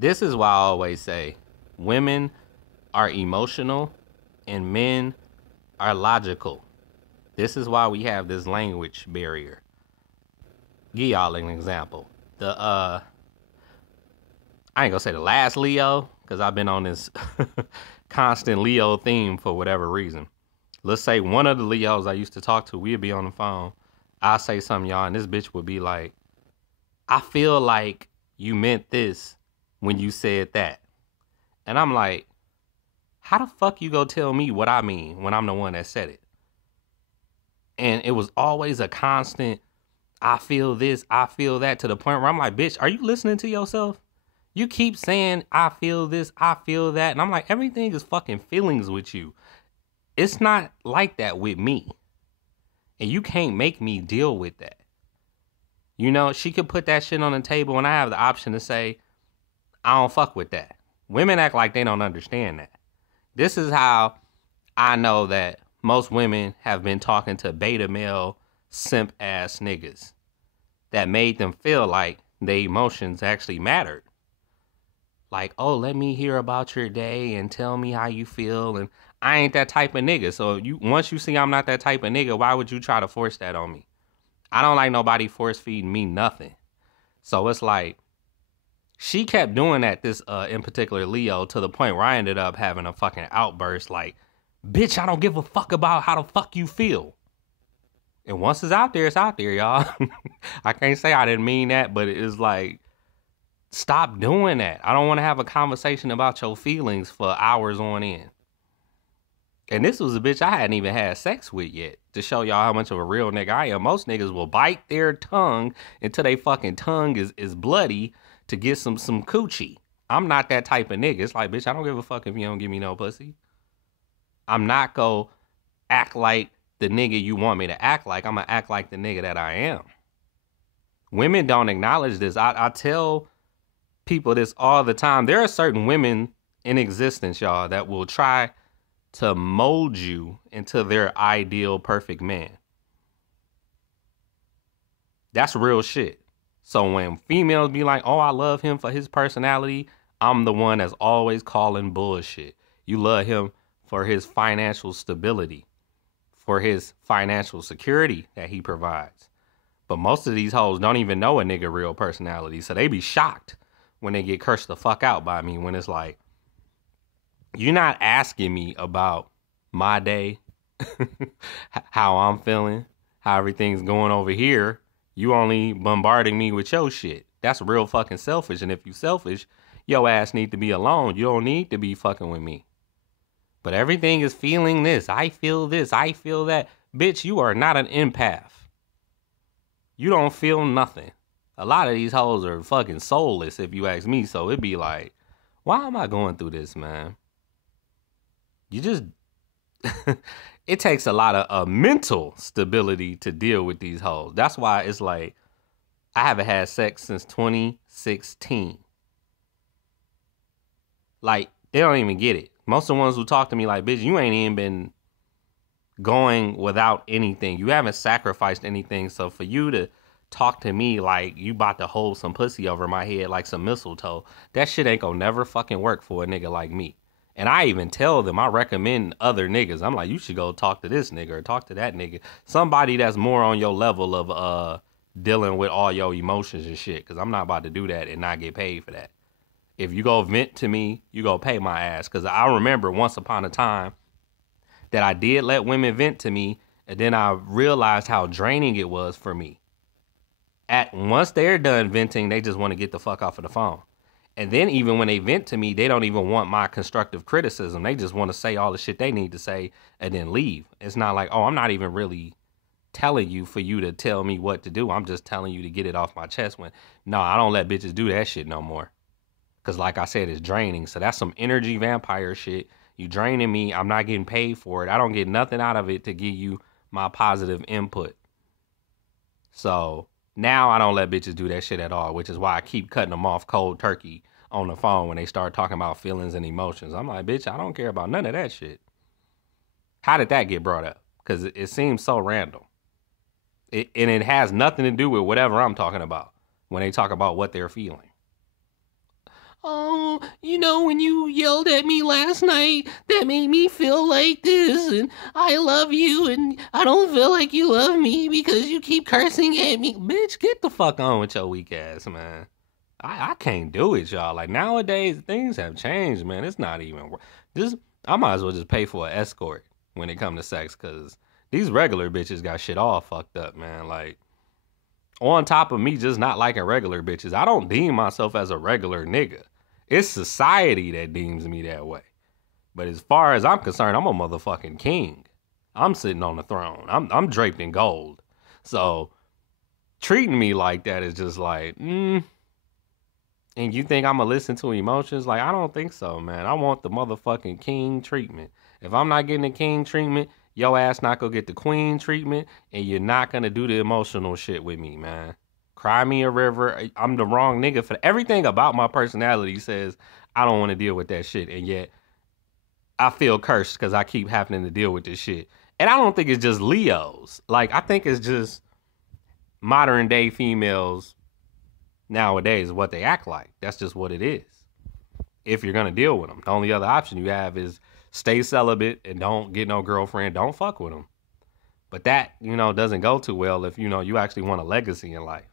This is why I always say women are emotional and men are logical. This is why we have this language barrier. Give y'all an example. I ain't gonna say the last Leo, because I've been on this constant Leo theme for whatever reason. Let's say one of the Leos I used to talk to, we'd be on the phone. I'll say something, y'all, and this bitch would be like, I feel like you meant this when you said that. And I'm like, how the fuck you go tell me what I mean when I'm the one that said it? And it was always a constant, I feel this, I feel that, to the point where I'm like, bitch, are you listening to yourself? You keep saying, I feel this, I feel that. And I'm like, everything is fucking feelings with you. It's not like that with me. And you can't make me deal with that. You know, she could put that shit on the table and I have the option to say, I don't fuck with that. Women act like they don't understand that. This is how I know that most women have been talking to beta male simp ass niggas that made them feel like their emotions actually mattered. Like, oh, let me hear about your day and tell me how you feel. And I ain't that type of nigga. So once you see I'm not that type of nigga, why would you try to force that on me? I don't like nobody force feeding me nothing. So it's like, she kept doing that, this in particular Leo, to the point where I ended up having a fucking outburst like, bitch, I don't give a fuck about how the fuck you feel. And once it's out there, y'all. I can't say I didn't mean that, but it's like, stop doing that. I don't want to have a conversation about your feelings for hours on end. And this was a bitch I hadn't even had sex with yet, to show y'all how much of a real nigga I am. Most niggas will bite their tongue until they fucking tongue is bloody to get some coochie. I'm not that type of nigga. It's like, bitch, I don't give a fuck if you don't give me no pussy. I'm not gonna act like the nigga you want me to act like. I'm gonna act like the nigga that I am. Women don't acknowledge this. I tell people this all the time. There are certain women in existence, y'all, that will try to mold you into their ideal perfect man. That's real shit. So when females be like, oh, I love him for his personality, I'm the one that's always calling bullshit. You love him for his financial stability, for his financial security that he provides. But most of these hoes don't even know a nigga real personality. So they be shocked when they get cursed the fuck out by me, when it's like, you're not asking me about my day, how I'm feeling, how everything's going over here. You only bombarding me with your shit. That's real fucking selfish. And if you selfish, your ass need to be alone. You don't need to be fucking with me. But everything is feeling this. I feel this. I feel that. Bitch, you are not an empath. You don't feel nothing. A lot of these hoes are fucking soulless, if you ask me. So it'd be like, why am I going through this, man? You just, it takes a lot of mental stability to deal with these hoes. That's why it's like, I haven't had sex since 2016. Like, they don't even get it. Most of the ones who talk to me like, bitch, you ain't even been going without anything. You haven't sacrificed anything. So for you to talk to me like you about to hold some pussy over my head like some mistletoe, that shit ain't gonna never fucking work for a nigga like me. And I even tell them, I recommend other niggas. I'm like, you should go talk to this nigga or talk to that nigga. Somebody that's more on your level of dealing with all your emotions and shit. Because I'm not about to do that and not get paid for that. If you go vent to me, you go pay my ass. Because I remember once upon a time that I did let women vent to me. And then I realized how draining it was for me. Once they're done venting, they just want to get the fuck off of the phone. And then even when they vent to me, they don't even want my constructive criticism. They just want to say all the shit they need to say and then leave. It's not like, oh, I'm not even really telling you for you to tell me what to do. I'm just telling you to get it off my chest. No, I don't let bitches do that shit no more. Because like I said, it's draining. So that's some energy vampire shit. You draining me. I'm not getting paid for it. I don't get nothing out of it to give you my positive input. So now I don't let bitches do that shit at all, which is why I keep cutting them off cold turkey on the phone when they start talking about feelings and emotions. I'm like, bitch, I don't care about none of that shit. How did that get brought up? Because it seems so random. And it has nothing to do with whatever I'm talking about when they talk about what they're feeling. oh, when you yelled at me last night, that made me feel like this, and I love you, and I don't feel like you love me because you keep cursing at me. Bitch, get the fuck on with your weak ass, man. I can't do it, y'all. Like, nowadays, things have changed, man. It's not even this. I might as well just pay for an escort when it comes to sex, because these regular bitches got shit all fucked up, man. Like, on top of me just not liking regular bitches, I don't deem myself as a regular nigga. It's society that deems me that way. But as far as I'm concerned, I'm a motherfucking king. I'm sitting on the throne. I'm draped in gold. So treating me like that is just like, And you think I'm gonna listen to emotions? Like, I don't think so, man. I want the motherfucking king treatment. If I'm not getting the king treatment, your ass not gonna get the queen treatment, and you're not gonna do the emotional shit with me, man. Cry me a river. I'm the wrong nigga for everything about my personality says I don't want to deal with that shit, and yet I feel cursed because I keep having to deal with this shit. And I don't think it's just Leos. Like, I think it's just modern day females nowadays, what they act like. That's just what it is. If you're gonna deal with them, the only other option you have is stay celibate and don't get no girlfriend. Don't fuck with them. But that, doesn't go too well if, you actually want a legacy in life.